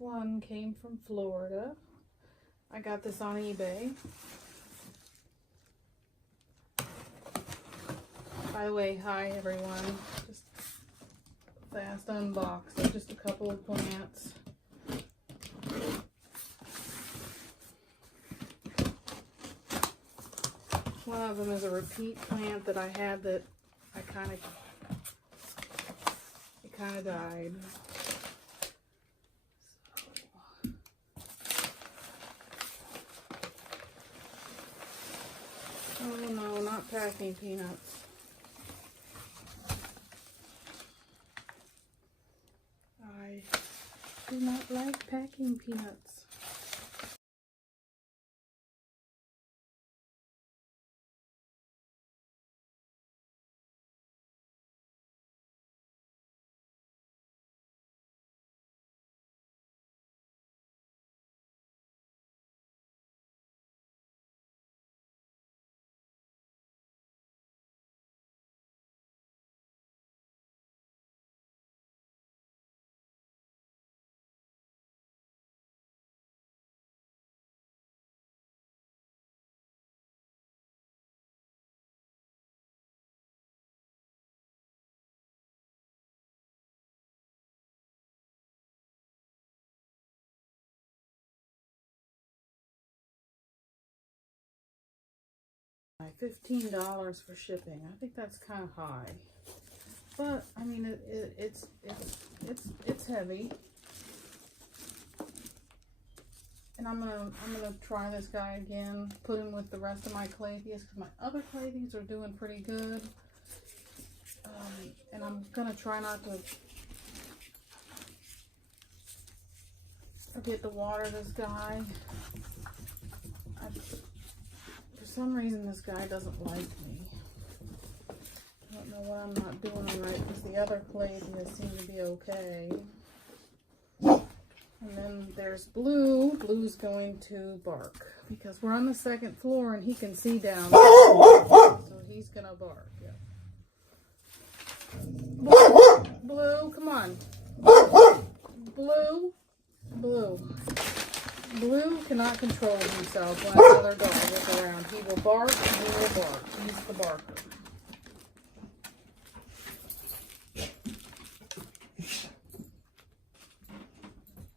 one came from Florida. I got this on eBay. By the way, hi everyone. Just fast unboxing, just a couple of plants. One of them is a repeat plant that I had that it kind of died. Oh no, not packing peanuts. I do not like packing peanuts. $15 for shipping. I think that's kind of high, but I mean it's heavy, and I'm gonna try this guy again. Put him with the rest of my calatheas because my other calatheas are doing pretty good, and I'm gonna try not to forget to water this guy. For some reason, this guy doesn't like me. I don't know what I'm not doing right because the other calatheas seem to be okay. And then there's Blue. Blue's going to bark because we're on the second floor and he can see down there. So he's gonna bark. Yeah. Blue, come on. Blue. Blue cannot control himself when another dog is around. He will bark and he will bark. He's the barker.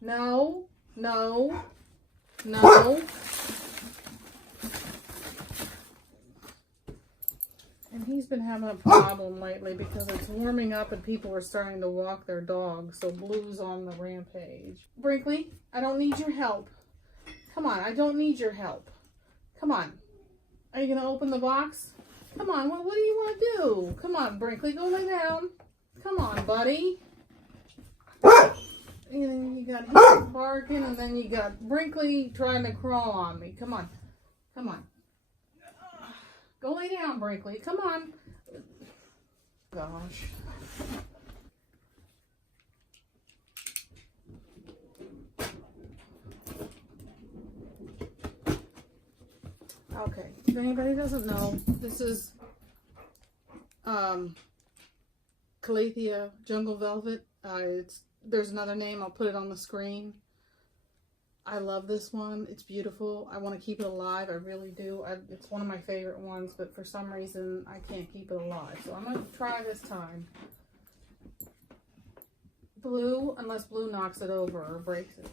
No. And he's been having a problem lately because it's warming up and people are starting to walk their dogs. So Blue's on the rampage. Brinkley, I don't need your help. Come on, I don't need your help. Come on. Are you going to open the box? Come on, what do you want to do? Come on, Brinkley, go lay down. Come on, buddy. And then you got him barking, and then you got Brinkley trying to crawl on me. Come on. Go lay down, Brinkley. Come on. Gosh. Okay, if anybody doesn't know, this is Calathea Jungle Velvet. There's another name, I'll put it on the screen. I love this one. It's beautiful. I want to keep it alive. I really do. It's one of my favorite ones, but for some reason I can't keep it alive. So I'm going to try this time. Blue, unless Blue knocks it over or breaks it.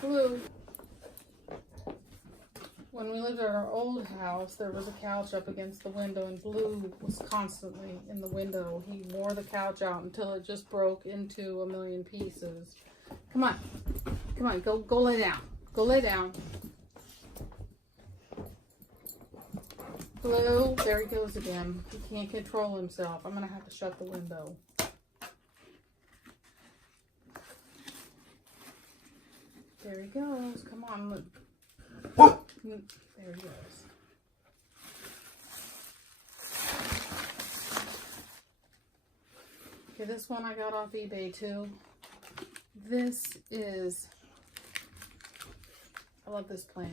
Blue, when we lived at our old house, there was a couch up against the window, and Blue was constantly in the window. He wore the couch out until it just broke into a million pieces. Come on, go lay down. Go lay down. Blue, there he goes again. He can't control himself. I'm gonna have to shut the window. There he goes. Come on, look. There he goes. Okay, this one I got off eBay too. This is, I love this plant.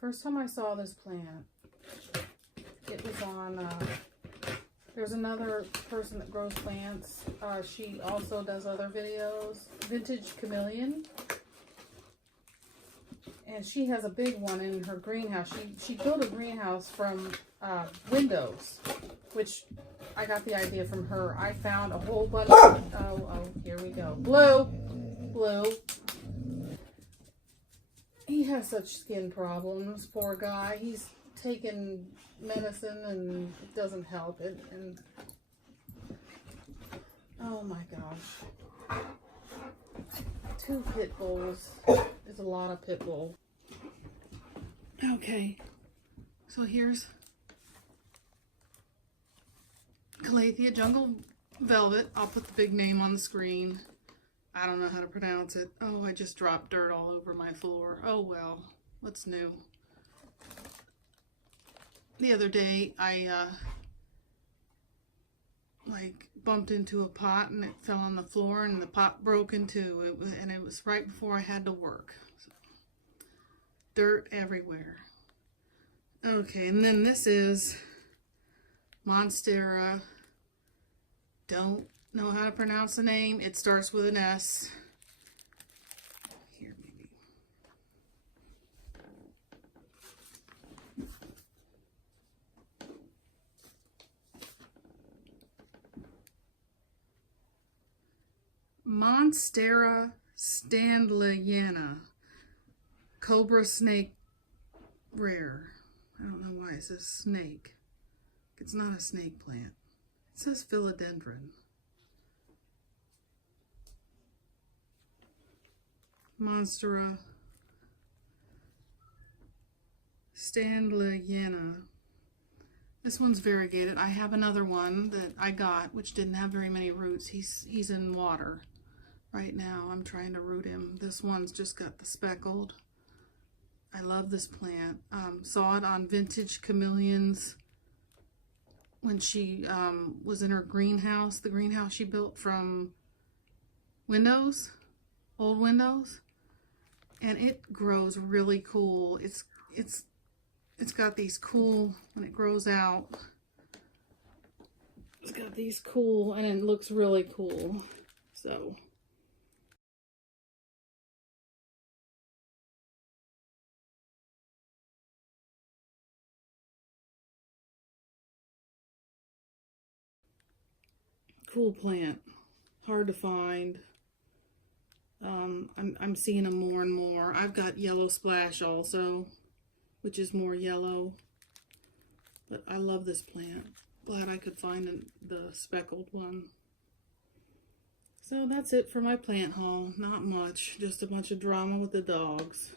First time I saw this plant, it was on, there's another person that grows plants. She also does other videos. Vintage Chameleon. And she has a big one in her greenhouse. She built a greenhouse from windows, which I got the idea from her. I found a whole bunch of, oh, here we go. Blue. He has such skin problems, poor guy. He's taken medicine and it doesn't help. And oh my gosh. 2 pit bulls is a lot of pit bull. Okay, so here's Calathea Jungle Velvet. I'll put the big name on the screen. I don't know how to pronounce it. Oh, I just dropped dirt all over my floor. Oh well, what's new? The other day, I like bumped into a pot and it fell on the floor and the pot broke in two. It was right before I had to work. So, dirt everywhere. Okay, and then this is Monstera. Don't know how to pronounce the name. It starts with an S. Here, maybe. Monstera standleyana. Cobra snake rare. I don't know why it says snake. It's not a snake plant. It says philodendron. Monstera standleyana. This one's variegated. I have another one that I got, which didn't have very many roots. He's in water right now. I'm trying to root him. This one's just got the speckled. I love this plant. Saw it on Vintage Chameleons when she was in her greenhouse, the greenhouse she built from windows, old windows, and it grows really cool. It's got these cool, when it grows out, it's got these cool, and it looks really cool. So cool plant, hard to find. I'm seeing them more and more. I've got Yellow Splash also, which is more yellow, but I love this plant. Glad I could find the speckled one. So that's it for my plant haul. Not much, just a bunch of drama with the dogs.